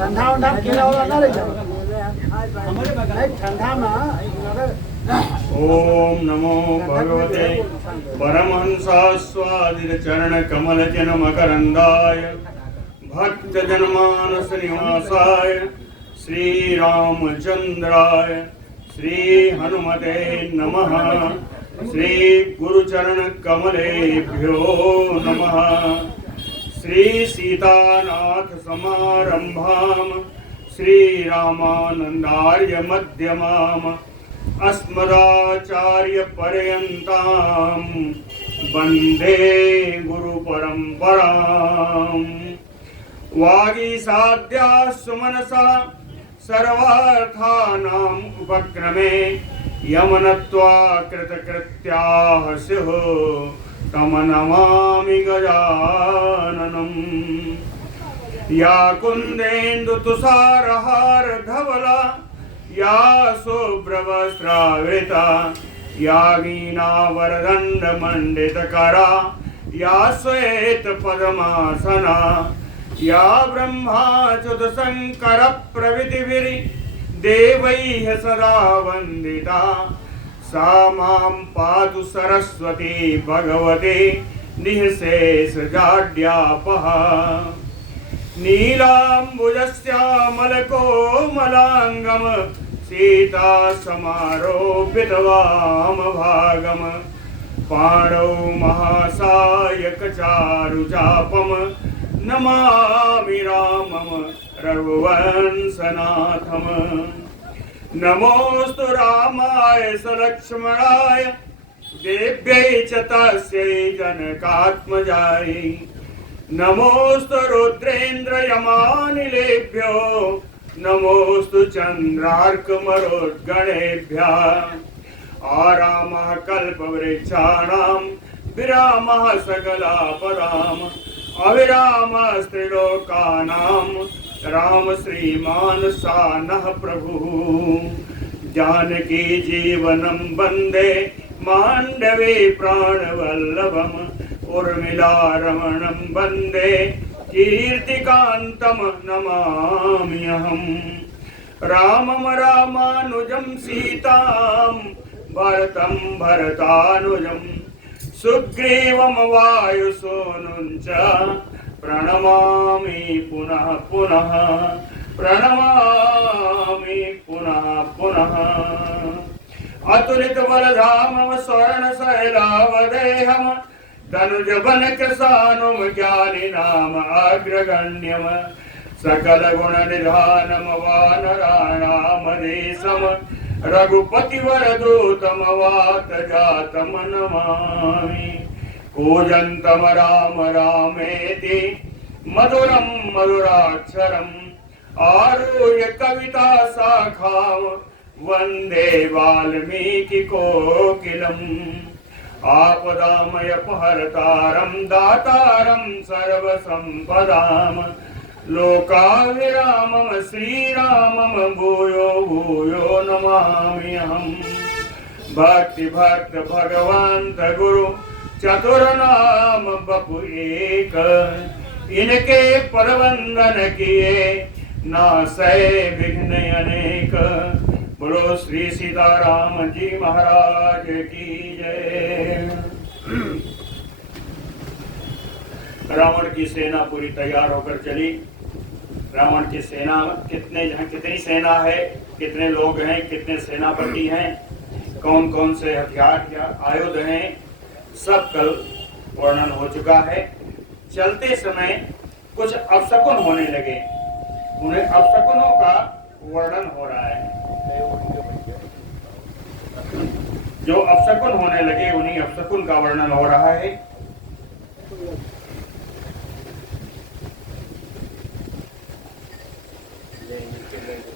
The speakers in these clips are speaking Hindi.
ठंडा उंडा केला वाला ना ले जाओ हमारे ठंडा में ओम नमो भगवते परमहंसास्वादित चरण कमल जन मकरंदाय भक्त जनमानस निवासाय श्री रामचंद्राय श्री हनुमते नमः श्री गुरुचरण कमलेभ्यो नमः श्री सीतानाथ समारंभाम श्री रामानंदार्य मध्यमाम अस्मदाचार्य पर्यंताम वंदे गुरु परंपराम वागीसाद्या सुमनसा सर्वार्थानाम उपक्रमे यमनत्वा कृतकृत्याः स्युः तम नमामि गजाननम् या कुंदेन्दु तुषारहार धवला या शुभ्रवस्त्रावृता या वीणावरदण्ड मण्डितकरा या श्वेत पद्मासना या ब्रह्माच्युत शंकर प्रभृतिभिः देवैः सदा वन्दिता सा मां पातु सरस्वती भगवती निःशेषजाड्यापः नीलाम्बुजश्यामलकोमलाङ्गं सीता समारोपितवामभागं पाणौ महासायकचारुचापं नमामि रामं रघुवंशनाथम् नमोस्तु रामाय सलक्ष्मणाय देव्यै च तस्यै जनकात्मजाय नमोस्तु रुद्रेन्द्रयमानिलेभ्यो नमोस्तु चन्द्रार्कमरुद्गणेभ्यः आरामः कल्पवृक्षाणां विरामः सकलापदाम् अविरामस्त्रिलोकानां राम श्रीमान सानः प्रभुः जानकी जीवनं वन्दे माण्डवे प्राणवल्लभम् उर्मिला रमणं वन्दे कीर्तिकान्तं नमाम्यहम् रामं रामानुजं सीतां भरतं भरतानुजं सुग्रीवं वायुसूनुं च प्रणमामि पुनः पुनः प्रणमामि पुनः पुनः अतुलित बलधामं स्वर्णशैलावदेहम् धनुज बन कृसानुम ज्ञानी नाम अग्रगण्यम सकल गुण निधानम वानराणामधीशम रघुपति वरदूतम वात जातम नमामि कूजन्तम राम रामेति मधुरं मधुराक्षरम् आरुह्य कविता शाखां वन्दे वाल्मीकि कोकिलम् आपदामयपहर्तारं दातारं सर्वसम्पदां लोकाभिरामं श्रीरामं भूयो भूयो नमाम्यहम् भक्ति भक्त भगवंत गुरु चतुर्नाम बपु एक इनके परवंदन किए नासै विघ्न अनेक बोलो श्री सीताराम जी महाराज की जय। रावण की सेना पूरी तैयार होकर चली। रावण की सेना कितनी सेना है, कितने लोग हैं, कितने सेनापति हैं, कौन कौन से हथियार या आयुध हैं, सब कल वर्णन हो चुका है। चलते समय कुछ अपशकुन होने लगे, उन्हें अपशकुनों का वर्णन हो रहा है। जो अपशकुन होने लगे उन्हीं अपशकुन का वर्णन हो रहा है।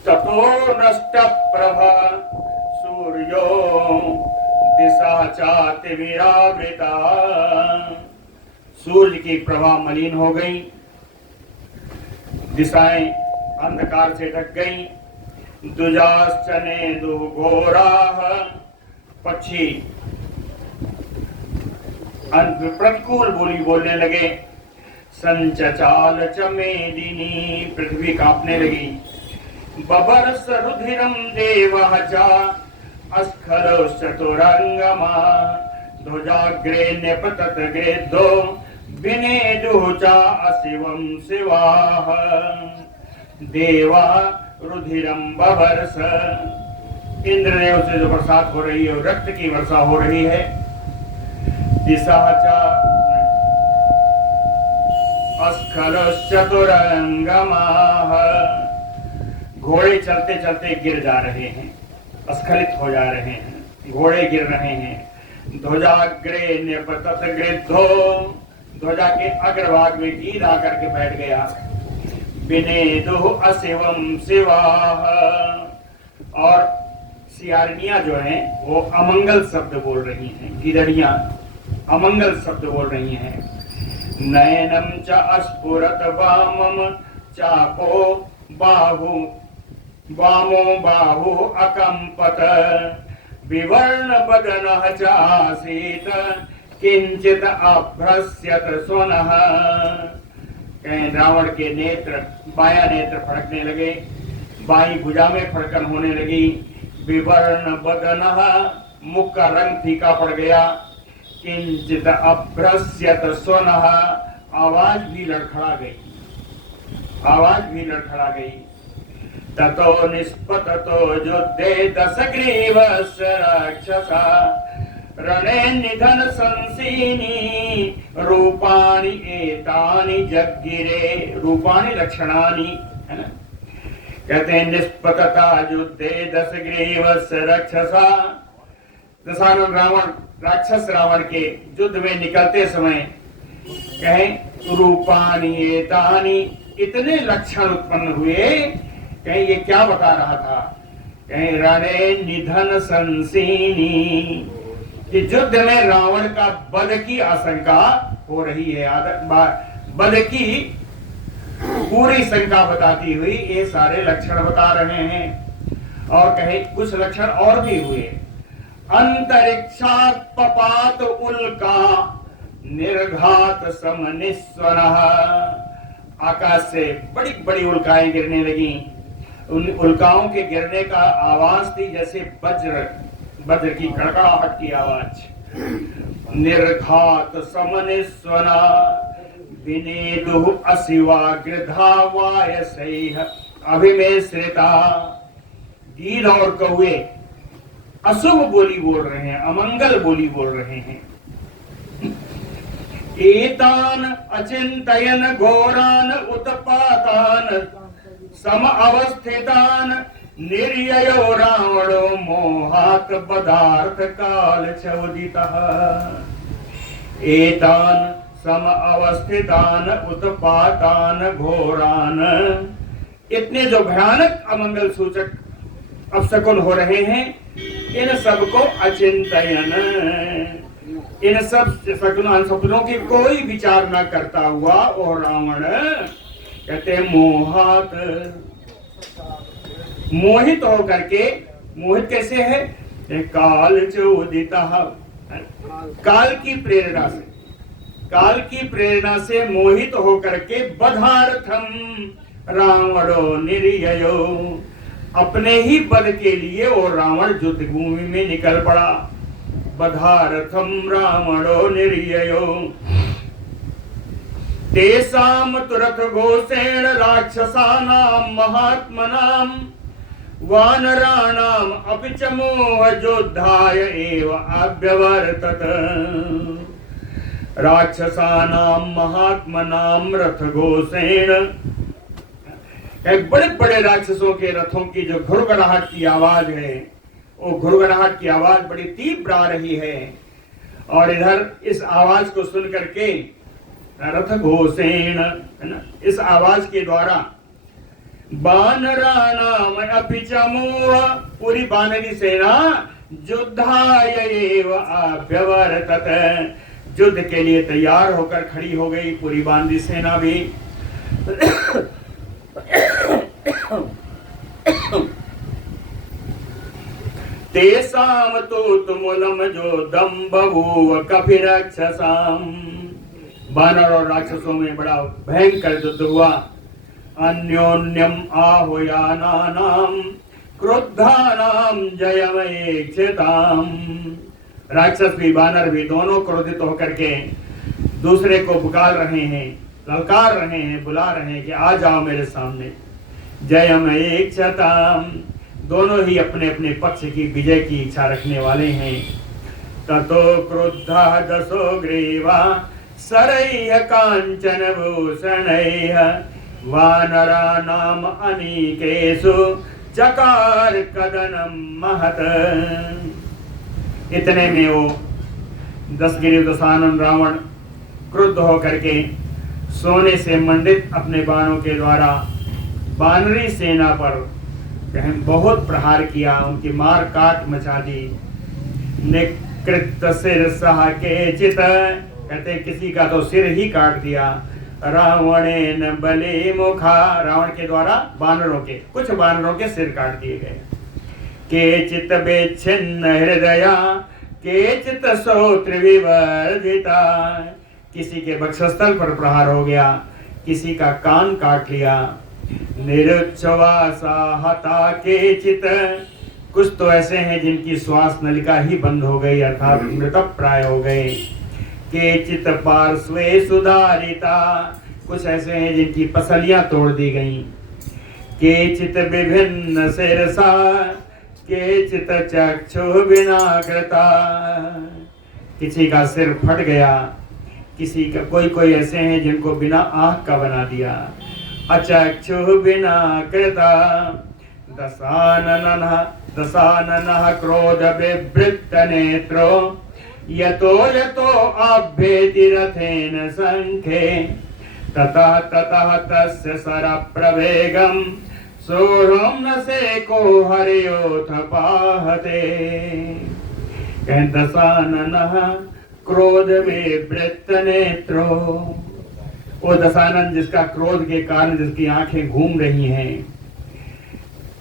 ततो नष्ट प्रभा सूर्यो दिशा चातिमिरावृता। सूर्य की प्रभा मलिन हो गई, दिशाएं अंधकार से ढक गई। दुजाश्चने दुघोराः पक्षी प्रतिकूल बोली बोलने लगे। संचचाल च मेदिनी, पृथ्वी कांपने लगी। बबर्स रुधिरम देवः च अस्खलश्चतुरंगमा, ध्वजाग्रे न्यपतत गृद्धो विनेदुः च अशिवं शिवाः। देवा रुधिरम बबर्स, इंद्रदेव से जो बरसात हो रही है, रक्त की वर्षा हो रही है। दिशा च अस्खलश्चतुरंगमाः, घोड़े चलते चलते गिर जा रहे हैं, अस्खलित हो जा रहे हैं, घोड़े गिर रहे हैं। ध्वजाग्रे न्यपतत गृद्धो, ध्वजा के अग्रभाग में गिर आकर के बैठ गया। विनेदुः अशिवं शिवाः, और सियारनियां जो हैं वो अमंगल शब्द बोल रही हैं, गिदड़ियां अमंगल शब्द बोल रही हैं। नयनम च अस्फुरत वामम चापो बाहु, वामो बाहु अकंपत, विवर्ण बदनः च आसीत किंचित अभ्रस्यत स्वनः। कहीं रावण के नेत्र, बाया नेत्र फड़कने लगे, बाई भुजा में फड़कन होने लगी। विवर्ण बदनः, मुख का रंग फीका पड़ गया। किंचित अभ्रस्यत स्वनः, आवाज भी लड़खड़ा गई, आवाज भी लड़खड़ा गई। ततो निष्पततो युद्धे दशग्रीवस्य राक्षसा, रणे निधन संसीनी, रूपाणि एतानि जग्गिरे। रूपाणि लक्षणानि, है ना, कहते हैं निष्पतता युद्धे दशग्रीवस्य राक्षसा। दशानन रावण, राक्षस रावण के युद्ध में निकलते समय कहें रूपाणि एतानि, इतने लक्षण उत्पन्न हुए। कहीं ये क्या बता रहा था? कहीं रणे निधन संसीनी, कि युद्ध में रावण का वध की आशंका हो रही है। वध की पूरी शंका बताती हुई ये सारे लक्षण बता रहे हैं। और कहे कुछ लक्षण और भी हुए। अंतरिक्षात् पपात उल्का, निर्घात समनिस्वरः, आकाश से बड़ी बड़ी उल्काएं गिरने लगी। उन उल्काओं के गिरने का आवाज थी जैसे वज्र की कड़कड़ाहट की आवाज। निर्घात समनिस्वरा, विनेदुः अशिवाग्रधा वायसैः, अभिमेश्रिता। गीध और कौवे अशुभ बोली बोल रहे हैं, अमंगल बोली बोल रहे हैं। एतान अचिंतयन घोरान उत्पातान, सम अवस्थितान निर्ययो रावणो मोहात् पदार्थ काल चोदितः। एतान सम अवस्थितान उत्पातान घोरान, इतने जो भयानक अमंगल सूचक अपशकुन हो रहे हैं, इन सबको अचिंतयन, इन सब सपनों की कोई विचार न करता हुआ और रावण कहते हैं मोहात, मोहित होकर के, मोहित कैसे है? काल चोदितः, काल की प्रेरणा से, काल की प्रेरणा से मोहित होकर के बधार्थम रावणो निर्ययो, अपने ही वध के लिए और रावण युद्ध भूमि में निकल पड़ा। बधार्थम रावणो निर्ययो, तेषाम तुरथ घोषेण राक्षसानां महात्मनां, वानराणाम अपि च मोह योद्धाय एव अभ्यवर्तत। राक्षसानां महात्मनां रथ घोषेण, एक बड़े बड़े राक्षसों के रथों की जो घुड़घुड़ाहट की आवाज है, वो घुड़घुड़ाहट की आवाज बड़ी तीव्र आ रही है। और इधर इस आवाज को सुन करके रथ घोषेण, है ना, इस आवाज के द्वारा वानराणाम अपि च मोह, पूरी वानरी सेना युद्धाय एव अभ्यवर्तत, युद्ध के लिए तैयार होकर खड़ी हो गई पूरी वानरी सेना भी। तेषाम तो तुमुलम जो दम बभूव कपिरक्षसाम, बानर और राक्षसों में बड़ा भयंकर युद्ध हुआ। अन्योन्यम आहुयानानाम क्रुद्धानाम जयमेक्षताम। राक्षस भी बानर भी दोनों क्रोधित होकर के दूसरे को पुकार रहे हैं, ललकार रहे हैं, बुला रहे हैं कि आ जाओ मेरे सामने। जयमेक्षताम, दोनों ही अपने अपने पक्ष की विजय की इच्छा रखने वाले हैं। ततो क्रुद्धा दशो ग्रीवा सरैः कांचन भूषणैः वानराणाम अनीकेषु चकार कदनम महत। इतने में वो दशग्रीव दशानन रावण क्रुद्ध होकर के सोने से मंडित अपने बाणों के द्वारा बानरी सेना पर बहुत प्रहार किया, उनकी मार काट मचा दी। निकृत सिर सह के चित, कहते किसी का तो सिर ही काट दिया। रावणेन बलि मुखा, रावण के द्वारा बानरों के, कुछ बानरों के सिर काट दिए गए। केचित बेच्छिन्न हृदया केचित श्रोत्र विवर्जिता, किसी के वक्षस्थल पर प्रहार हो गया, किसी का कान काट लिया। निरुच्छ्वासा हता केचित, कुछ तो ऐसे हैं जिनकी श्वास नलिका ही बंद हो गई, अर्थात मृतप्राय हो गए। केचित पार्श्वे सुधारिता, कुछ ऐसे हैं जिनकी पसलियां तोड़ दी गईं। केचित विभिन्न शिरसा केचित चक्षु विनाकृता, किसी का सिर फट गया, किसी का कोई ऐसे हैं जिनको बिना आँख का बना दिया। अचक्षु विनाकृता दशाननः क्रोध विवृत्त नेत्रो यतो यतो आभ्येति रथेन संखे ततः ततः तस्य सरप्रवेगं सोढ़ं न सेको हर्योथ पाहते। दशाननः क्रोध विवृत्त नेत्रो, वो दशानन जिसका क्रोध के कारण जिसकी आंखें घूम रही हैं।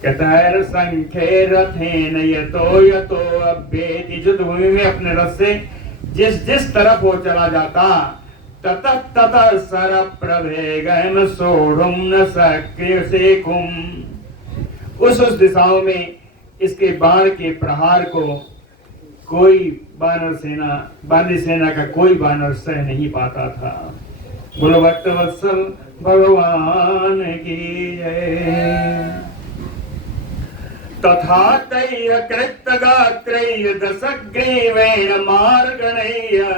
कहता है संख्ये रथेन यतो यतो अभ्येति, युद्ध भूमि में अपने रथ से जिस जिस तरफ वो चला जाता ततः ततः सर प्रवेगम सोढ़ुम न सक्रिय सेकुम, उस दिशाओं में इसके बाण के प्रहार को कोई बानर सेना का कोई बानर सह नहीं पाता था। बोलो भक्तवत्सल भगवान की जय। तथा तैः कृतगात्रैः दशग्रीवेण मार्गणैः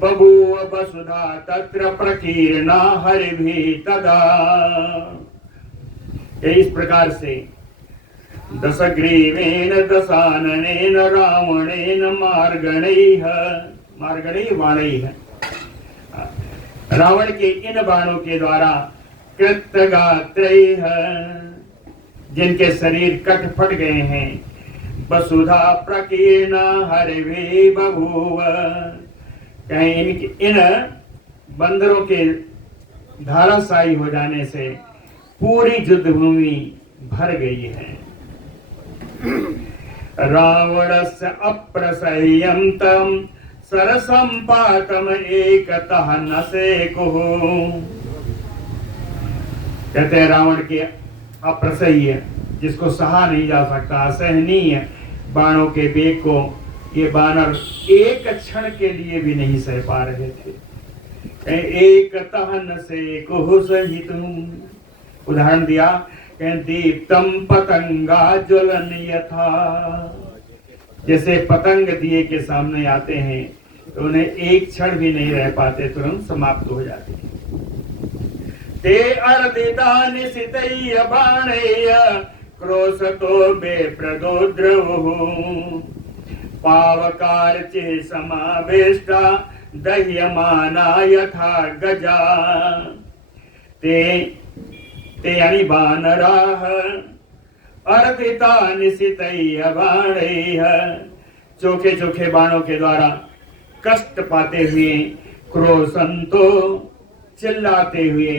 बभूव वसुधा तत्र प्रकीर्णा हरिभिः तदा। इस प्रकार से दशग्रीवेण दशाननेन रावणेन मार्गणैः, मार्गणैः बाणैः, रावण के इन बाणों के द्वारा कृतगात्रैः, जिनके शरीर कट फट गए हैं, वसुधा प्रकीर्णा हरिभिः बभूव, कहीं इन बंदरों के धाराशायी हो जाने से पूरी युद्ध भूमि भर गई है। रावणस्य अप्रसह्यं तं सरसंपातम एकतः न सेकुः, कहते हैं रावण के अप्रसह्य, जिसको सहा नहीं जा सकता, असहनीय बाणों के वेग को ये बानर एक क्षण के लिए भी नहीं सह पा रहे थे। एकतः न सेकुः सहितुम्, उदाहरण दिया, दीप्तम पतंगा ज्वलन यथा, जैसे पतंग दिए के सामने आते हैं तो उन्हें एक क्षण भी नहीं रह पाते, तुरंत समाप्त हो जाते हैं। ते अर्दिता निशितैः बाणैः क्रोशतो बेप्रदोद्रवुः पावकारचिः समावेष्टा दह्यमाना यथा गजा। ते यानी बानराः अर्दिता निशितैः बाणैः, चोखे चोखे बाणों के द्वारा कष्ट पाते हुए, क्रोशन्तो चिल्लाते हुए,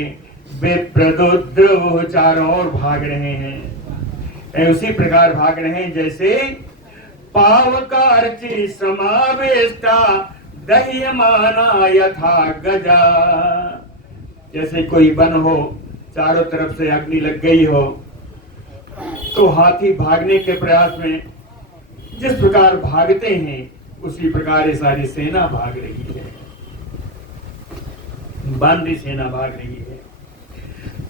बेप्रदोद्रवुः चारों ओर भाग रहे हैं। उसी प्रकार भाग रहे हैं जैसे पावकारचि समावेष्टा दह्यमाना यथा गजा। जैसे कोई वन हो, चारों तरफ से अग्नि लग गई हो, तो हाथी भागने के प्रयास में जिस प्रकार भागते हैं उसी प्रकार ये सारी सेना भाग रही है, बानरी सेना भाग रही है।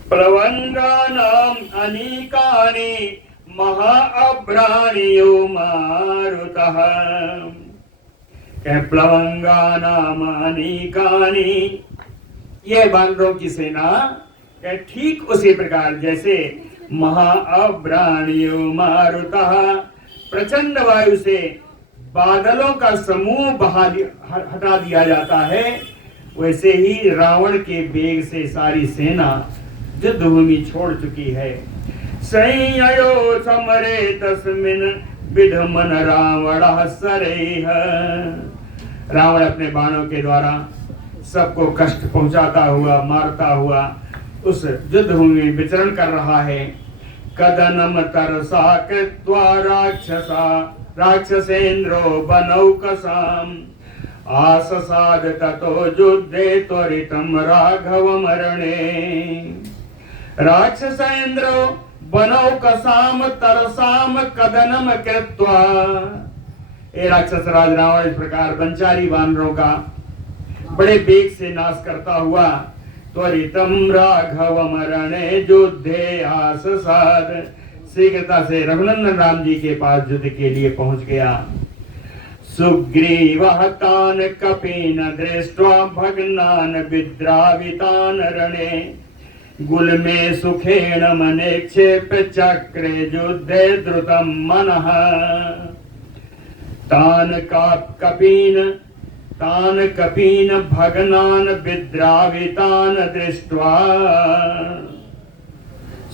प्लवंगानाम अनीकानि महाअभ्राणियो मारुतः। प्लवंगानाम अनीकानि, ये बानरों की सेना ठीक उसी प्रकार जैसे महाअभ्राणियो मारुतः, प्रचंड वायु से बादलों का समूह हटा दिया जाता है, वैसे ही रावण के वेग से सारी सेना युद्ध भूमि छोड़ चुकी है। संययो समरे तस्मिन विधमन रावण सरेह। रावण अपने बाणों के द्वारा सबको कष्ट पहुंचाता हुआ, मारता हुआ उस युद्ध भूमि में विचरण कर रहा है। कदनम तरसा कृत्वा राक्षसेन्द्रो बनौकसाम, आससाद ततो युद्धे त्वरितम राघव मरणे। राक्षसेन्द्रो बनौकसाम तरसाम कदनम कृत्वा। ये राक्षस राज रावण इस प्रकार वनचारी वानरों का बड़े वेग से नाश करता हुआ त्वरितम राघव मरणे युद्धे आससाद, शीघ्रता से रघुनंदन राम जी के पास युद्ध के लिए पहुंच गया। सुग्रीवः तान् कपीन दृष्ट्वा भग्नान् विद्रावितान् रणे, गुल्मे सुखेन मनेक्षेप्य चक्रे युद्धे द्रुतं मनः। तान् कपीन भग्नान् विद्रावितान् दृष्ट्वा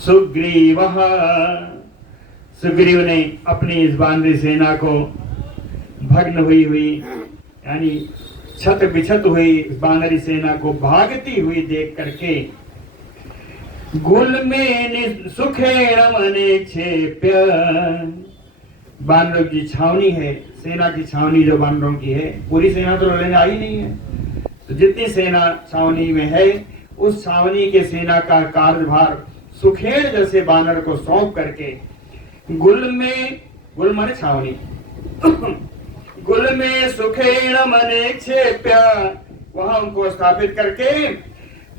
सुग्रीव ने अपनी इस बानरी सेना को भग्न हुई यानी छत बिछत हुई बानरी सेना को भागती हुई देख करके गुल्मे सुखेन मनेक्षेप्य, बानरों की छावनी है, सेना की छावनी जो बानरों की है, पूरी सेना तो लड़ने आई नहीं है, तो जितनी सेना छावनी में है उस छावनी के सेना का कार्यभार सुखेड़ जैसे बानर को सौंप करके गुल माने छावनी गुल में सुखेण मनेक्षेप्य, वहां उनको स्थापित करके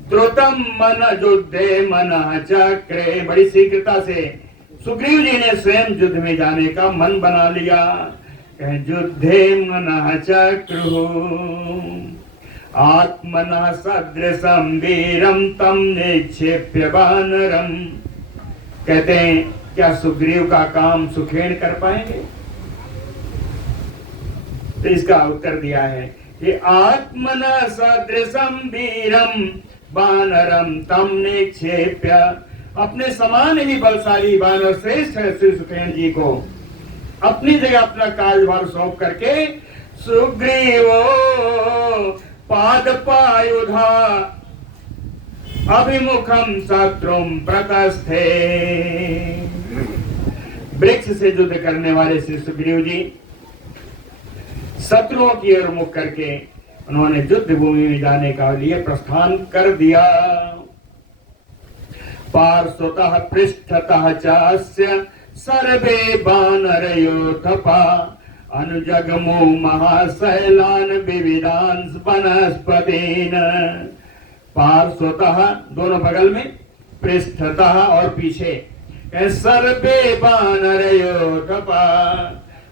द्रुतम मन युद्धे मनः चक्रे, बड़ी शीघ्रता से सुग्रीव जी ने स्वयं युद्ध में जाने का मन बना लिया। युद्धे मनः चक्रु आत्मनः सदृशं वीरं तम निक्षेप्य वानरम। कहते हैं क्या सुग्रीव का काम सुखेड़ कर पाएंगे? तो इसका उत्तर दिया है कि आत्मनः सदृशं वीरम वानरम तम निक्षेप्य, अपने समान ही बलशाली वानर श्रेष्ठ है श्री सुखेन जी को अपनी जगह अपना कार्यभार सौंप करके सुग्रीवो पादपायुधा अभिमुखम शत्रुम प्रतस्थे। वृक्ष से युद्ध करने वाले श्री सुग्रीव जी शत्रुओं की ओर मुख करके उन्होंने युद्ध भूमि में जाने का लिए प्रस्थान कर दिया। पार्श्वतः पृष्ठतः चास्य सर्वे वानरयोथपा, अनुजगमो महाशैलान विविधान वनस्पतीन। पार्श्वतः दोनों बगल में, पृष्ठतः और पीछे, सर्वे वानरयोथपा,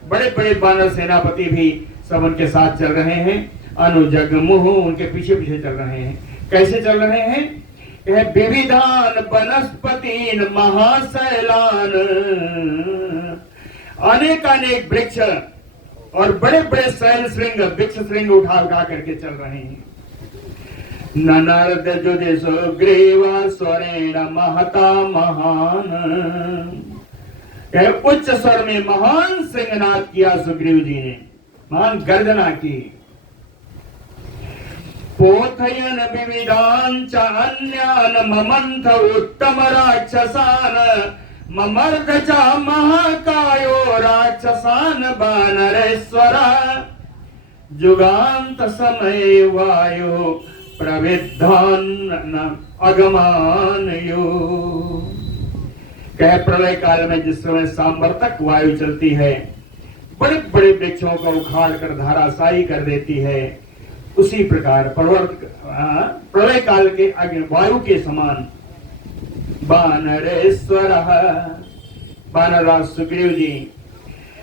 बड़े बड़े वानर सेनापति भी सब उनके साथ चल रहे हैं। अनुजगमुह, उनके पीछे पीछे चल रहे हैं। कैसे चल रहे हैं? विविधान वनस्पतीन महाशैलान, अनेक अनेक वृक्ष और बड़े बड़े शैल श्रृंग, वृक्ष श्रृंग उठा उठा करके चल रहे हैं। ननर्द जुदे सुग्रीव स्वरेण महता महान, उच्च स्वर में महान सिंहनाद किया सुग्रीव जी ने, महान गर्जना की। पोथयन विविधान च अन्यान ममंथ उत्तम राक्षसान, ममर्द च महाकायो राक्षसान वानरेश्वरा। जुगांत समय वायु प्रविद्धान अगमान यो। कह प्रलय काल में जिस समय सांवर्तक वायु चलती है, बड़े बड़े वृक्षों को उखाड़ कर धाराशायी कर देती है, उसी प्रकार प्रलय काल के वायु के समान बानरेश्वर बानरराज सुग्रीव जी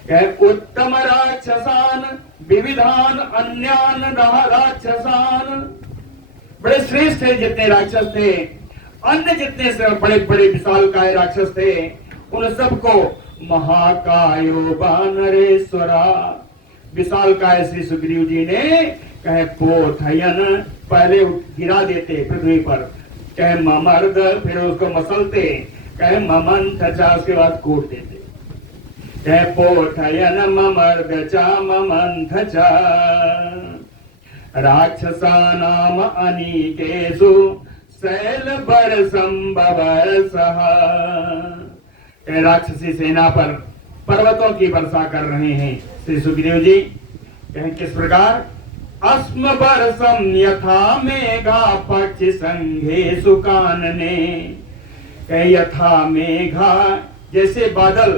कह उत्तम राक्षसान विविधान अन्यान राक्षसान, बड़े श्रेष्ठ थे जितने राक्षस थे, अन्य जितने से बड़े बड़े विशालकाय राक्षस थे, उन सबको महाकायो बानरेश्वरा, विशालकाय श्री सुग्रीव जी ने कहे पोथयन, पहले गिरा देते पृथ्वी पर, कहे ममर्द, फिर उसको मसलते, कहे ममंथ चा, उसके बाद कूट देते, कहे पोथयन ममर्द चा ममंथ चा, राक्षसानाम अनीकेषु शैल बरसम बरसः, राक्षसी सेना पर पर्वतों की वर्षा कर रहे हैं श्री सुग्रीव जी। कहें किस प्रकार, अस्म बरसम यथा मेघा पक्ष संघे सुकानने, कहे यथा मेघा जैसे बादल,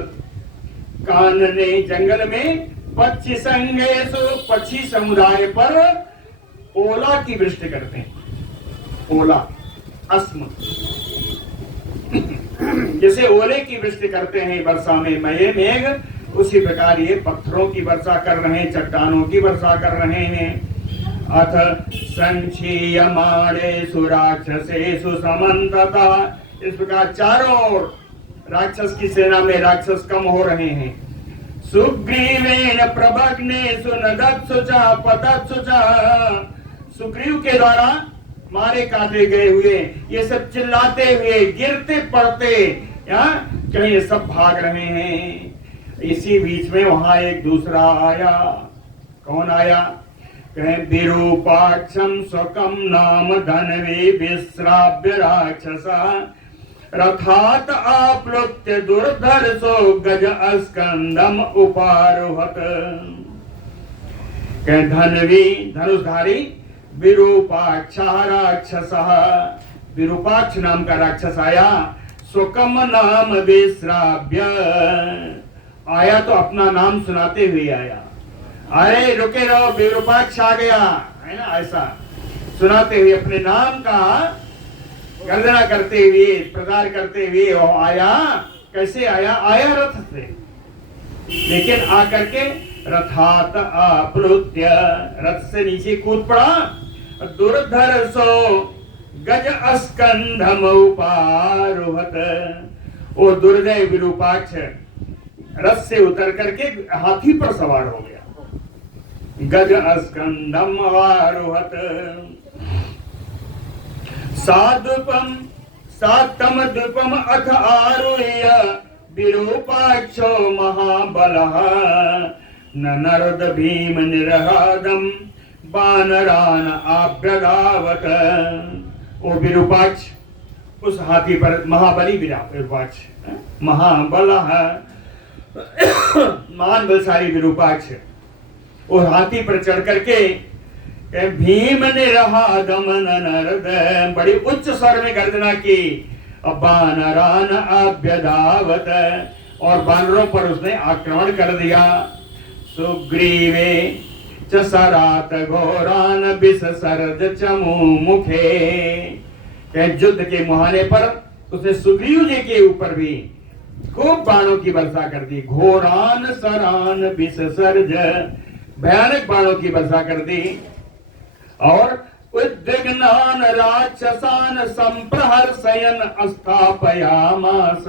कानने जंगल में, पक्षी संघेषु पक्षी समुदाय पर ओला की वृष्टि करते हैं, ओला अस्म जैसे ओले की वृष्टि करते हैं वर्षा में मेघ, उसी प्रकार ये पत्थरों की वर्षा कर रहे हैं, चट्टानों की वर्षा कर रहे हैं। अथ संक्षीयमाणेषु राक्षसेषु समन्तता, इस प्रकार चारों ओर राक्षस की सेना में राक्षस कम हो रहे हैं। सुग्रीवेन प्रभग्नेषु नदत्सु च पतत्सु च, सुग्रीव के द्वारा मारे काटे गए हुए ये सब चिल्लाते हुए गिरते पड़ते कहीं ये सब भाग रहे हैं। इसी बीच में वहां एक दूसरा आया, कौन आया, कहें विरूपाक्षम स्वकम नाम धनवे विश्राव्य राक्षसा, रथात आप्लुत्य दुर्धर्षो गज अस्कंदम उपारोहत, कहें धनवी धनुषधारी विरूपाक्ष राक्षस, विरूपाक्ष नाम का राक्षस आया, सुकम नाम विश्राव्य, आया तो अपना नाम सुनाते हुए आया, अरे रुके रहो विरूपाक्ष आ गया है ना, ऐसा सुनाते हुए अपने नाम का गर्जना करते हुए प्रचार करते हुए वो आया। कैसे आया, आया रथ से, लेकिन आकर के रथात आप्लुत्य, रथ से नीचे कूद पड़ा, दुर्धर्षो गज अस्कंधम उपारोहत, वो दुर्जय विरूपाक्ष रथ से उतर करके हाथी पर सवार हो गया, गज अस्कंधम आरोहत, साद्वीपम सातम द्वीपम अथ आरुह्य विरूपाक्षो महाबलः, ननर्द भीम निरहादम बानरान आभ्यधावत, वो विरूपाक्ष उस हाथी पर, महाबली विरूपाक्ष, महाबलः महान बलशाली विरूपाक्ष, उस हाथी पर चढ़ करके भीम निरहादम ननर्द, बड़ी उच्च स्वर में गर्जना की, बानरान आभ्यधावत, और बानरों पर उसने आक्रमण कर दिया। सुग्रीवे च सरात घोरान विससर्ज चमु मुखे, युद्ध के मुहाने पर उसने सुग्रीव जी के ऊपर भी खूब बाणों की वर्षा कर दी, घोरान सरान विससर्ज, भयानक बाणों की वर्षा कर दी, और उद्विग्नान राक्षसान संप्रहर्षयन स्थापयामास,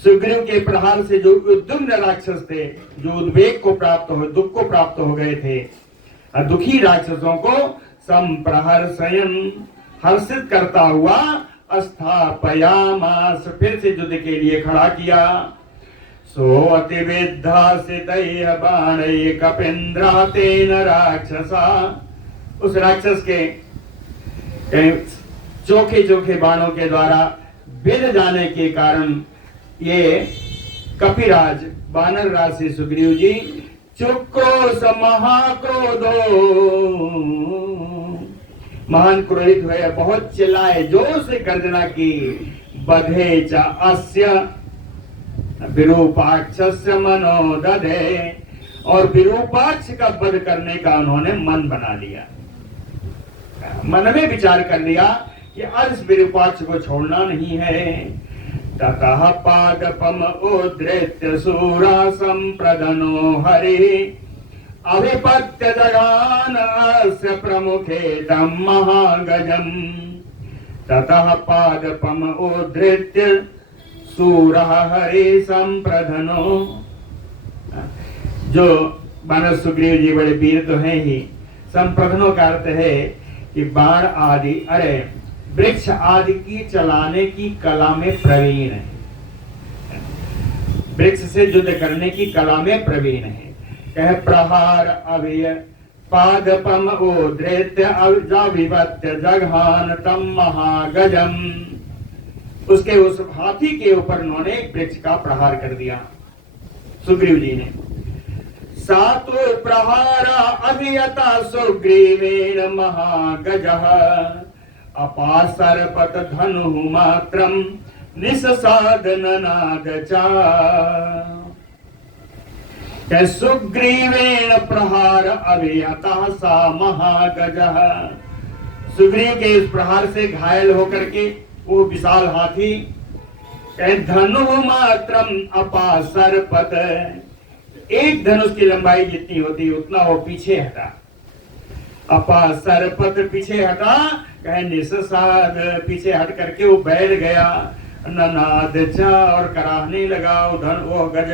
सुग्रीव के प्रहार से जो उद्विग्न राक्षस थे, जो उद्वेग को प्राप्त हो, दुख को प्राप्त हो गए थे, दुखी राक्षसों को संप्रहर्षयन हर्षित करता हुआ स्थापयामास, फिर से युद्ध के लिए खड़ा किया। सो अति विद्धासितैः बाणैः कपीन्द्रा तेन राक्षसा, उस राक्षस के चोखे चोखे बाणों के द्वारा विद जाने के कारण ये कपिराज बानर राज से सुग्रीव जी चुक्रोश महाक्रोधो, महान क्रोधित हुए, बहुत चिल्लाए, जोर से गर्जना की। बधे च अस्य विरूपाक्षस्य मनो दधे, और विरूपाक्ष का वध करने का उन्होंने मन बना लिया, मन में विचार कर लिया कि आज इस विरूपाक्ष को छोड़ना नहीं है। ततः पादपम उद्धृत्य सूरा संप्रदनो हरि, अभिपत्य जगान अस्य प्रमुखे तम महागजम। ततः पादपम उद्धृत्य सूरः हरि संप्रधनो। जो मानव सुग्रीव जी बड़े वीर तो हैं ही, संप्रधनों का अर्थ है कि बाण आदि, अरे वृक्ष आदि की चलाने की कला में प्रवीण है, वृक्ष से युद्ध करने की कला में प्रवीण है। कह प्रहार अभय पादपम उद्धृत्य अविवत्य जघान तम महागजम। उसके उस हाथी के ऊपर उन्होंने एक वृक्ष का प्रहार कर दिया सुग्रीव जी ने। सातो प्रहारा अभियता सुग्रीवेण महागजः, अपासर्पत धनु मात्रम निस्सादननाद चा। सुग्रीवेण प्रहार अभियता सा महागजः, सुग्रीव के इस प्रहार से घायल होकर के वो विशाल हाथी धनु मात्रम अपासर्पत, एक धनुष की लंबाई जितनी होती उतना वो पीछे हटा। अपासर्पत पीछे हटा, कहे निस्साद पीछे हट करके वो बैठ गया। ननाद चा, और कराहने लगा उधर वो गज।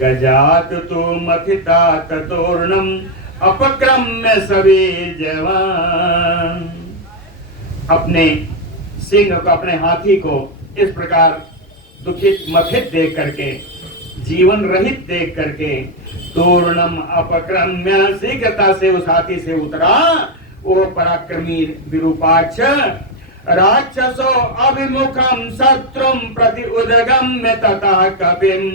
गजात तो मथितात तोरणम अपक्रम्य सभी जवान। अपने सिंह को, अपने हाथी को इस प्रकार दुखित मथित देख करके, जीवन रहित देख करके, तोरणम अपक्रम्य, शीघ्रता से उस हाथी से उतरा वो पराक्रमी विरूपाक्ष। राक्षसो अभिमुखम शत्रुम प्रति उदगम्य तथा कपिम,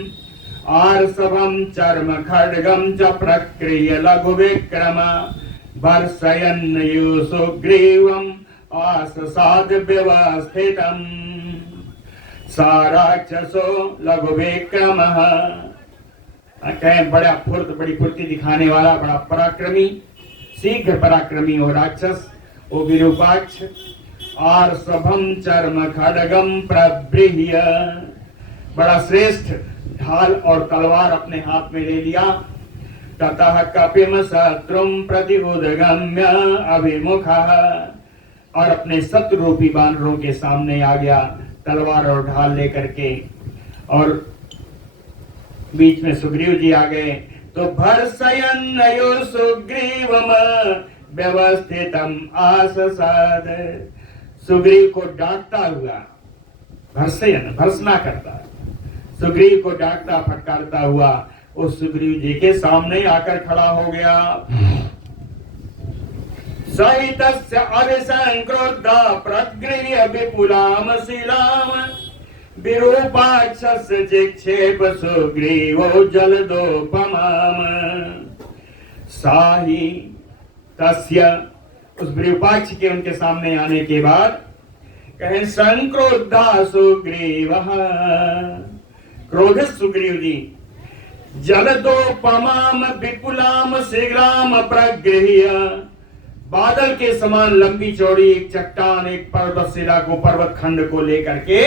आर्षभम चर्म खड्गम च प्रक्रिय लघु विक्रम, वर्षयन् सुग्रीवम आससाद व्यवस्थितम। सा राक्षसो लघु विक्रम, कहें बड़ा बड़ी फुर्ती दिखाने वाला, बड़ा पराक्रमी, शीघ्र पराक्रमी हो राक्षस वो विरूपाक्ष। आर्षभम चर्म खड्गम प्रबृह्य, बड़ा श्रेष्ठ ढाल और तलवार अपने हाथ में ले लिया। ततः कपिम शत्रुम प्रति उदगम्य अभिमुखः, और अपने शत्रु रूपी बानरों के सामने आ गया तलवार और ढाल लेकर के। और बीच में सुग्रीव जी आ गए तो भर्सयन्नयो सुग्रीवम व्यवस्थितम आससाद, सुग्रीव को डांटता हुआ, भर्सयन भर्सना करता, सुग्रीव को डांटता फटकारता हुआ उस सुग्रीव जी के सामने आकर खड़ा हो गया। सहितस्य अभिसंक्रोधा प्रगृह्य विपुलाम शिलाम, विरूपाक्षस्य चिक्षेप सुग्रीवो जलदोपमाम। साहि तस्य, उस विरूपाक्ष के उनके सामने आने के बाद कहें संक्रोधा सुग्रीवः, क्रोधित सुग्रीव जी, जलदोपमाम विपुलाम शीघ्राम प्रगृह्य, बादल के समान लंबी चौड़ी एक चट्टान, एक पर्वत शिला को, पर्वत खंड को लेकर के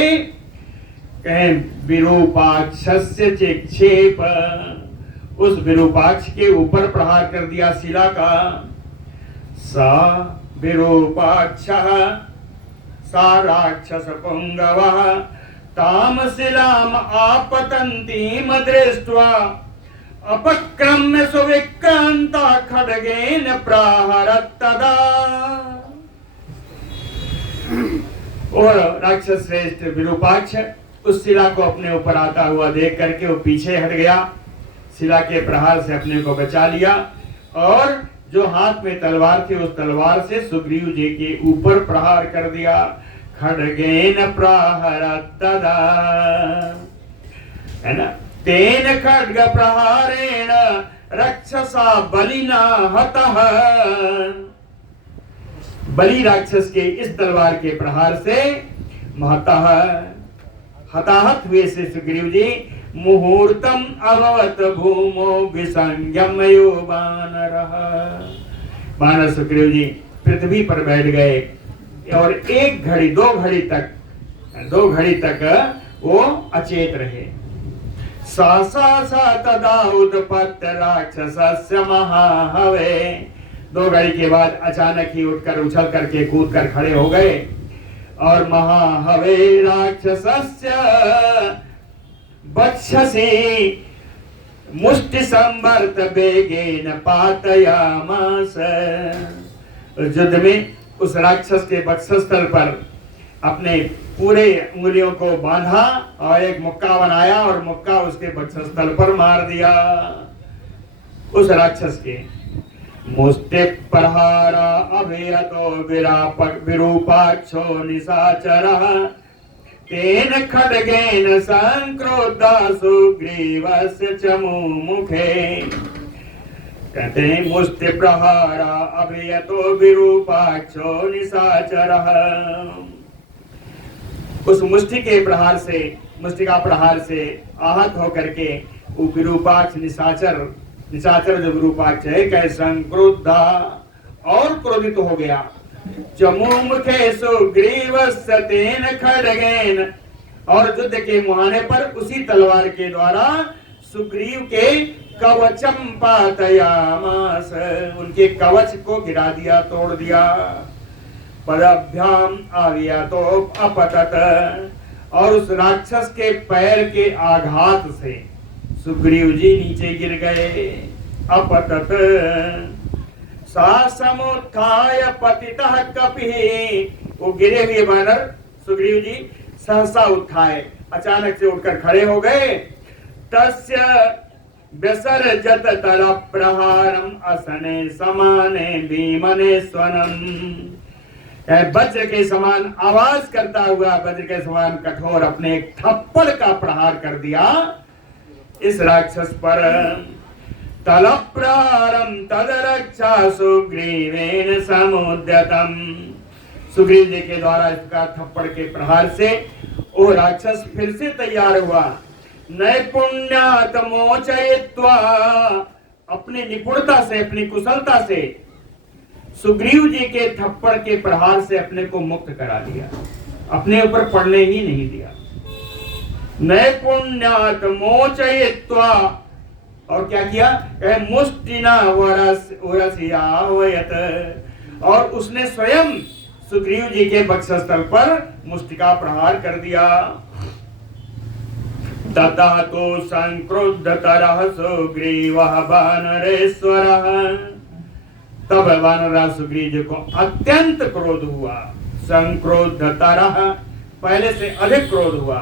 कहें विरूपाक्षस्य चिक्षेप, उस विरूपाक्ष के ऊपर प्रहार कर दिया शिला का। सा विरूपाक्षः सा राक्षस पुंगवः ताम शिलाम आपतन्तीम दृष्ट्वा, अपक्रम्य सुविक्रांता खड्गेन प्राहरत तदा। और राक्षस श्रेष्ठ विरूपाक्ष उस शिला को अपने ऊपर आता हुआ देख करके वो पीछे हट गया, शिला के प्रहार से अपने को बचा लिया, और जो हाथ में तलवार थी उस तलवार से सुग्रीव जी के ऊपर प्रहार कर दिया। खड्गेन प्राहरत तदा, है ना। तेन खड्ग प्रहारेण राक्षसा बलिना हतः। बलि राक्षस के इस तलवार के प्रहार से महतः हताहत हुए से सुग्रीव जी मुहूर्तम अभवत भूमो विसंयमयो वानरः। वानर सुग्रीव जी पृथ्वी पर बैठ गए और एक घड़ी दो घड़ी तक वो अचेत रहे। सा तदा उत्पत्त राक्षसस्य महाहवे। 2 घड़ी के बाद अचानक ही उठकर उछल करके कूद कर खड़े हो गए और महाहवे राक्षसस्य वक्षसि मुष्टि संवर्त वेगेन पातयामास। युद्ध में उस राक्षस के वक्षस्थल पर अपने पूरे उंगलियों को बांधा और एक मुक्का बनाया और मुक्का उसके वक्षस्थल पर मार दिया। उस राक्षस के मुष्टि प्रहारा अभियतो विरूपाक्षो निशाचरः तेन खड्गेन संक्रोधा सुग्रीवस्य च मुमुखे। कहते हैं मुष्टि प्रहारा अभियतो विरूपाक्षो निशाचरः। उस मुष्टि का प्रहार से आहत होकर के वो विरूपाक्ष निशाचर जो विरूपाक्ष है कैसा क्रोधा और क्रोधित हो गया। चमुमुखे सुग्रीवस्य तेन खड्गेन। और युद्ध के मुहाने पर उसी तलवार के द्वारा सुग्रीव के कवचम पातयामास। उनके कवच को गिरा दिया, तोड़ दिया। पदभ्याम आवियातो अपतत। और उस राक्षस के पैर के आघात से सुग्रीव जी नीचे गिर गए। अपतत सा समुत्थाय पतितः कपिः। वो गिरे हुए वानर सुग्रीव जी सहसा उठाए, अचानक से उठकर खड़े हो गए। तस्य व्यसर्जत तल प्रहारम असने समाने भीमने स्वनम। वज्र के समान आवाज करता हुआ, वज्र के समान कठोर अपने एक थप्पड़ का प्रहार कर दिया इस राक्षस पर। तल प्रहारम तदरक्षा सुग्रीवेन समुद्यतम। सुग्रीव जी के द्वारा इसका थप्पड़ के प्रहार से वो राक्षस फिर से तैयार हुआ। नैपुण्यात् मोचयित्वा। अपनी निपुणता से, अपनी कुशलता से सुग्रीव जी के थप्पड़ के प्रहार से अपने को मुक्त करा दिया, अपने ऊपर पड़ने ही नहीं दिया। नैपुण्यात् मोचयित्वा। और क्या किया? मुष्टिना वरसयावयत। और उसने स्वयं सुग्रीव जी के वक्षस्थल पर मुष्टि का प्रहार कर दिया। तथा तो संक्रुद्धतरः सुग्रीवः वानरेश्वरः। तब वानरराज सुग्रीव जी को अत्यंत क्रोध हुआ। संक्रोद्धतरः, पहले से अधिक क्रोध हुआ।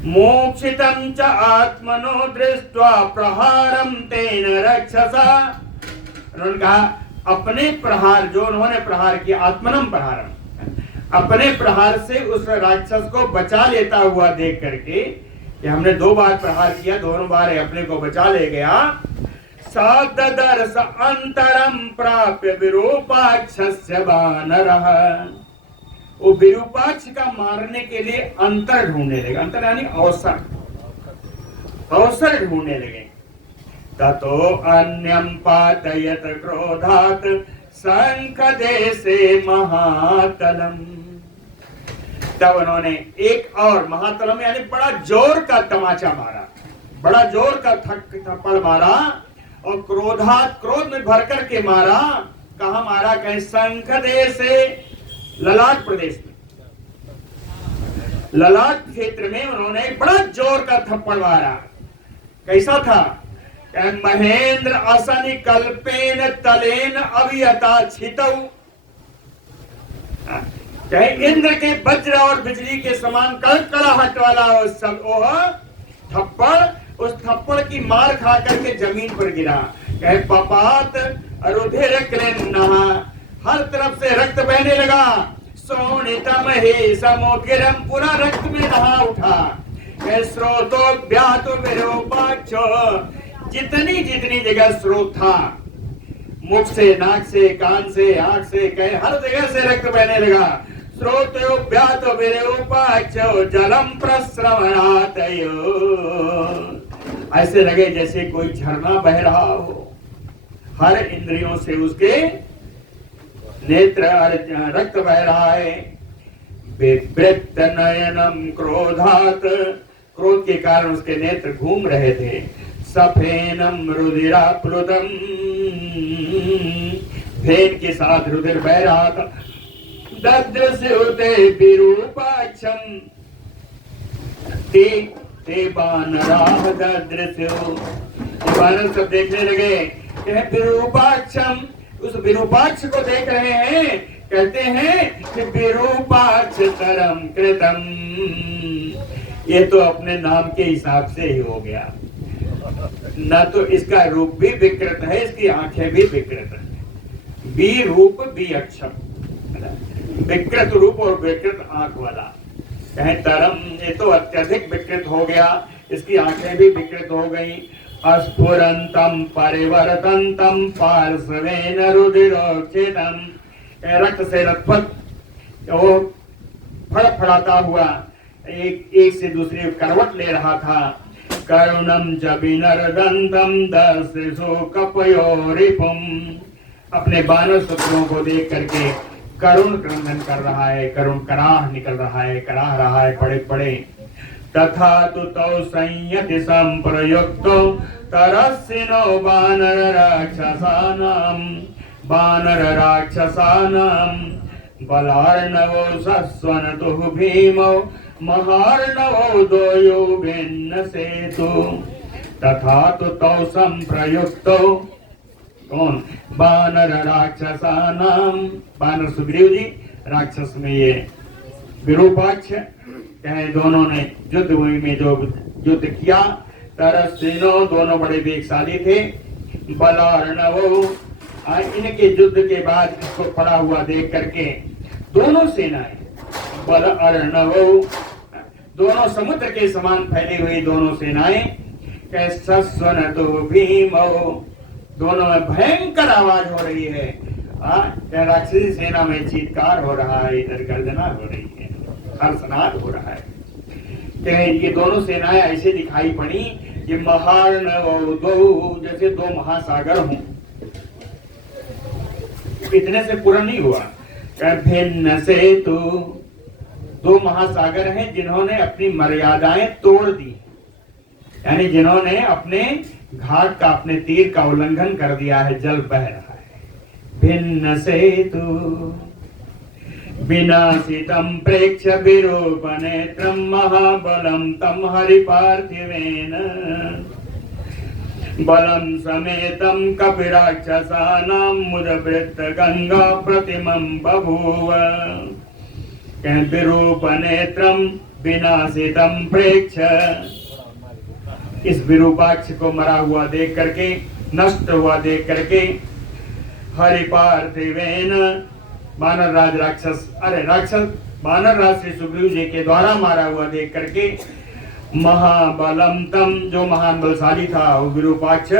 मोक्षितं च आत्मनो दृष्ट्वा प्रहारं तेन रक्षसा। उन्होंने कहा अपने प्रहार, जो उन्होंने प्रहार किया, आत्मनम प्रहारम, अपने प्रहार से उस राक्षस को बचा लेता हुआ देख करके कि हमने 2 बार प्रहार किया, दोनों बार अपने को बचा ले गया। साददर्श अंतरम प्राप्य विरूपाक्षस्य वानरः। वो विरूपाक्ष का मारने के लिए अंतर ढूंढने लगे। अंतर यानी अवसर ढूंढने लगे। ततो अन्यम पातयत क्रोधात शंखदेशे महातलम। तब उन्होंने एक और महातलम यानी बड़ा जोर का तमाचा मारा, बड़ा जोर का थप्पड़ मारा और क्रोधात, क्रोध में भर करके मारा। कहा मारा? कहीं शंखदेशे, ललाट प्रदेश में, ललाट क्षेत्र में उन्होंने बड़ा जोर का थप्पड़ मारा। कैसा था? महेंद्र असनि कल्पेन तलेन अभियता छितौ। चाहे इंद्र के वज्र और बिजली के समान कड़कड़ाहट वाला थप्पड़, उस थप्पड़ की मार खा करके जमीन पर गिरा। कहे पपात रुधिर क्लिन्नः, हर तरफ से रक्त बहने लगा। सोनितम हे समुद्रम, पूरा रक्त में नहा उठा। स्रोतो व्यातो विरूपाक्षो, जितनी जितनी जगह स्रोत था, मुख से, नाक से, कान से, आंख से, कहीं हर जगह से रक्त बहने लगा। स्रोतो व्यातो विरूपाक्षो जलम प्रस्रवणातयो, ऐसे लगे जैसे कोई झरना बह रहा हो। हर इंद्रियों से उसके नेत्र रक्त बह रहा है। विवृत नयनम क्रोधात, क्रोध के कारण उसके नेत्र घूम रहे थे। सफेनम रुधिराप्लुतम, फेन के साथ रुधिर बह रहा था। ददृश्यते विरूपाक्षम ते बानराः ददृश्यो, बानर सब देखने लगे कि विरूपाक्षम, उस विरूपाक्ष को देख रहे हैं। कहते हैं कि विरूपाक्ष तरम कृतम, ये तो अपने नाम के हिसाब से ही हो गया। न तो इसका रूप भी विकृत है, इसकी आंखें भी विकृत है। बी रूप बी अक्षम, विकृत रूप और विकृत आंख वाला। कहें तरम, ये तो अत्यधिक विकृत हो गया, इसकी आंखें भी विकृत हो गई। अस्फुरंतम परिवर्तनतम पार्श्वेन रुधिरोक्षितम, रक्त से लथपथ वो फड़फड़ाता हुआ एक से दूसरी करवट ले रहा था। करुणम च विनर्दंतम दर्शिषो कपयोरिपुम, अपने बानर शत्रुओं को देख करके करुण क्रंदन कर रहा है, करुण कराह निकल रहा है, कराह रहा है पड़े पड़े। तथा तु तौ संयति संप्रयुक्तो तरस्सिनो बानर राक्षसानां बलार्णवो सस्वनतुः भीमो महार्णवो दोयो भिन्न सेतु। तथा तु तौ संप्रयुक्तो, कौन? बानर राक्षसानां, बानर सुग्रीव जी, राक्षस में ये विरूपाक्ष, कहे दोनों ने युद्ध भूमि में जो युद्ध किया। तरस्सिनो, दोनों बड़े वेगशाली थे। बलार्णवो, इनके युद्ध के बाद इसको पड़ा हुआ देख करके दोनों सेनाएं, बल अर्णवो, दोनों समुद्र के समान फैली हुई दोनों सेनाएं, सस्वनतो भीमो, दोनों में भयंकर आवाज हो रही है। राक्षसी सेना में चीत्कार हो रहा है, इधर गर्जना हो रही है, हर्षनाद हो रहा है। ये दोनों सेनाएं ऐसे दिखाई पड़ी कि महार्णवो दो, जैसे दो महासागर हों। इतने से पूरा नहीं हुआ। भिन्न सेतु, दो महासागर हैं जिन्होंने अपनी मर्यादाएं तोड़ दी, यानी जिन्होंने अपने घाट का, अपने तीर का उल्लंघन कर दिया है, जल बह रहा है। भिन्न सेतु विनाशितं प्रेक्ष्य विरूपनेत्रं महाबलं तं हरिपार्थिवेन बलं समेतं कपिराक्षसानां मुदवृत्त गंगा प्रतिमं बभूव। विरूपनेत्रं विनाशितं प्रेक्ष्य, इस विरूपाक्ष को मरा हुआ देख करके, नष्ट हुआ देख करके, हरिपार्थिवेन, बानर राज राक्षस, अरे राक्षस बानर राज श्री सुग्रीव जी के द्वारा मारा हुआ देख करके, महाबलम तम, जो महान बलशाली था वो विरूपाक्ष,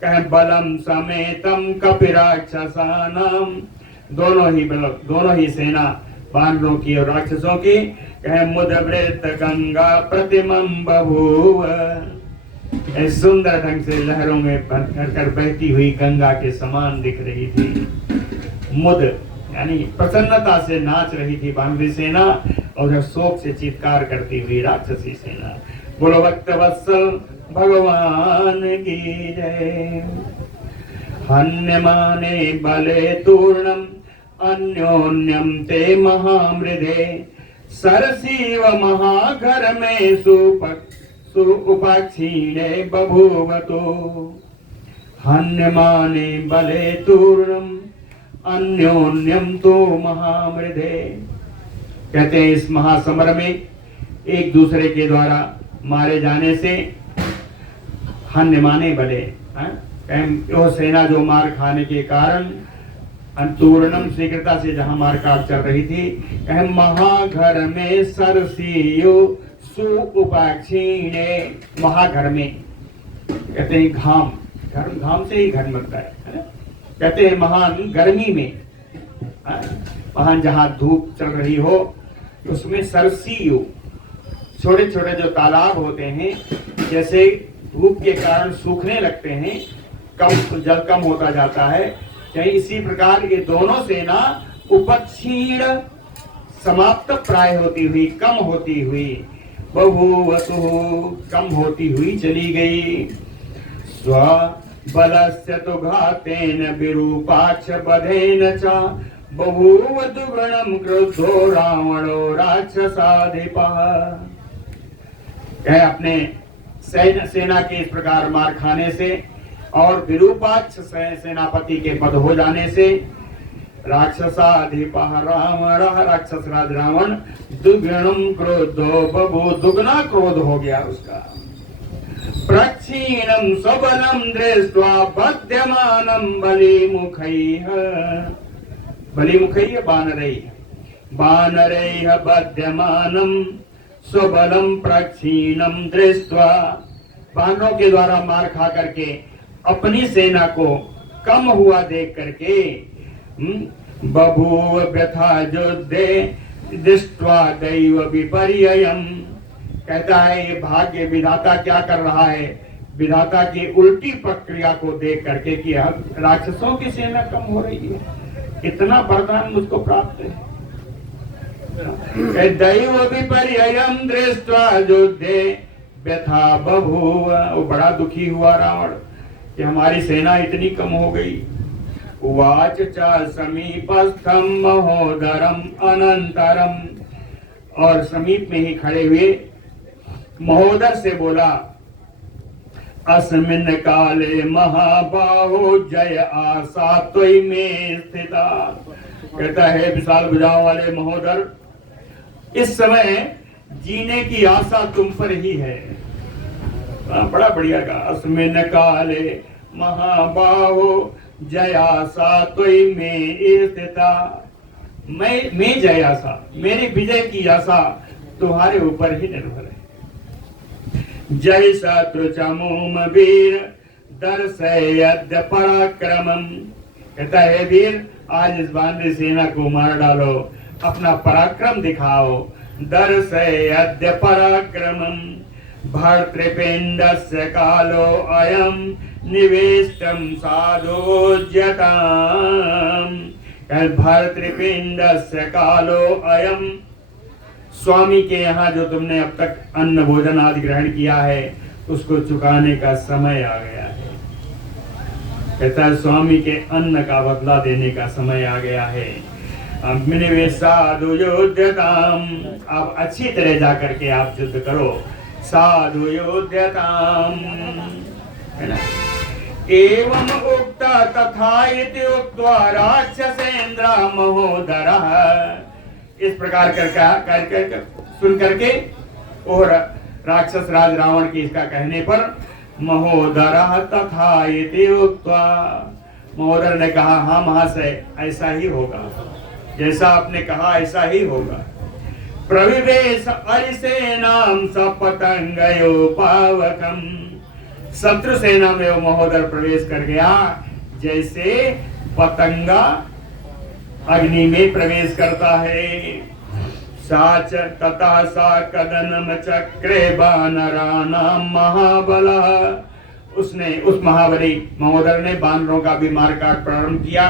कहे बलम समेतम कपिराक्षसानाम, दोनों ही सेना बानरों की और राक्षसों की, कहे मुदवृत्त गंगा प्रतिमं बभूव, सुंदर ढंग से लहरों में भर बहती हुई गंगा के समान दिख रही थी। मुद यानी प्रसन्नता से नाच रही थी बानरी सेना, और शोक से चित्कार करती हुई राक्षसी सेना। बोलो भक्त वत्सल भगवान की जय। हन्यमाने बले तूर्णम अन्योन्यम ते महामृदे, सरसीव महाघर में सुउपाक्षीणे बभूवतो। हन्यमाने बले तूर्णम अन्योन्यम तो महामृदे, कहते हैं इस महासमर में एक दूसरे के द्वारा मारे जाने से हन्यमाने बले, वो सेना जो मार खाने के कारण अंतूर्णम शीघ्रता से जहां मार काट चल रही थी, महाघर में सरसियो सुउपक्षीणे, महाघर में, कहते हैं घाम, घाम से ही घर बनता है ना? कहते हैं महान गर्मी में, महान जहां धूप चल रही हो उसमें सरसियों, छोटे छोटे जो तालाब होते हैं जैसे धूप के कारण सूखने लगते हैं, कम जल कम होता जाता है, कहीं इसी प्रकार ये दोनों सेना उपक्षीण, समाप्त प्राय होती हुई, कम होती हुई, बभूवतु, कम होती हुई चली गई। स्व बलस्य तु घातेन विरूपाक्ष बधेन च बभूव दुगणम क्रुद्धो रावणो राक्षसाधिपः। कह अपने सेना के इस प्रकार मार खाने से और विरूपाक्ष सेनापति के पद हो जाने से राक्षसाधिपः रावण, राक्षस राज रावण दुगणम क्रोधो बभूव, दुगना क्रोध हो गया उसका। प्रक्षीणम सबलम दृष्ट्वा बध्यमानम बलिमुखैः, बलिमुखैः बानरैः, बानरैः बध्यमानम सबलम प्रक्षीणम दृष्ट्वा, बानरों के द्वारा मार खा करके अपनी सेना को कम हुआ देख करके बभूव व्यथा युद्धे दृष्ट्वा दैव विपर्ययम्, कहता है ये भाग्य विधाता क्या कर रहा है, विधाता की उल्टी प्रक्रिया को देख करके कि राक्षसों की सेना कम हो रही है, इतना वरदान मुझको प्राप्त है। दैव विपर्ययम् दृष्ट्वा युद्धे व्यथा बभूव, वो बड़ा दुखी हुआ रावण कि हमारी सेना इतनी कम हो गई। उवाच च समीपस्थम महोदरम अनंतरम, और समीप में ही खड़े हुए महोदर से बोला, अस्मिन् काले महाबाहो जय आशा त्वयि में स्थिता। कहता है विशाल भुजाओं वाले महोदर, इस समय जीने की आशा तुम पर ही है। बड़ा बढ़िया कहा, अस्मिन् काले महाबाहो जय आशा त्वयि में स्थिता। मैं जय आशा, मेरी विजय की आशा तुम्हारे ऊपर ही निर्भर है। जय शत्रु चमूम वीर दर्शयद्य पराक्रमम, कहता है वीर आज इस बानरी सेना को मार डालो, अपना पराक्रम दिखाओ। दर्शयद्य पराक्रमम भर्तृपिंडस्य कालो अयम निवेष्टम साधोज्यताम, भर्तृपिंडस्य कालो अयम, स्वामी के यहाँ जो तुमने अब तक अन्न भोजन आदि ग्रहण किया है उसको चुकाने का समय आ गया है। कहता है स्वामी के अन्न का बदला देने का समय आ गया है। साधु योध्यताम, आप अच्छी तरह जा करके आप युद्ध करो। साधु योध्यताम, है ना। एवं उक्ता तथा इति उक्त्वा राक्षसेन्द्र महोदरः, इस प्रकार कर सुन करके और राक्षस राज रावण की इसका कहने पर महोदरः तथा इति उक्त्वा, महोदर ने कहा हाँ महाशय ऐसा ही होगा, जैसा आपने कहा ऐसा ही होगा। प्रविवेश अरिसेनाम सपतंगयोपावकम, शत्रु सेना में वो महोदर प्रवेश कर गया जैसे पतंगा अग्नि में प्रवेश करता है। साच तथा सा कदनम चक्रे बानरानाम महाबलः, उसने उस महाबली महोदर ने बानरों का भी मारकाट प्रारंभ किया।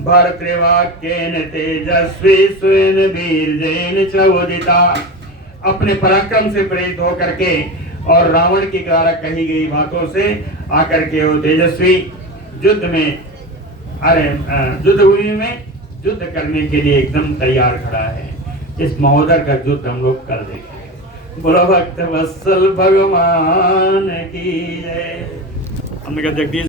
भर्तृवाक्येन तेजस्वी स्वेन वीर्येन च उदिता, अपने पराक्रम से प्रेरित होकर के और रावण के द्वारा कही गई बातों से आकर के वो तेजस्वी युद्ध में, अरे युद्ध भूमि में युद्ध करने के लिए एकदम तैयार खड़ा है। इस महोदर का युद्ध हम लोग कर देंगे। बोलो भक्त वत्सल भगवान की जय। हमने कहा जगदीश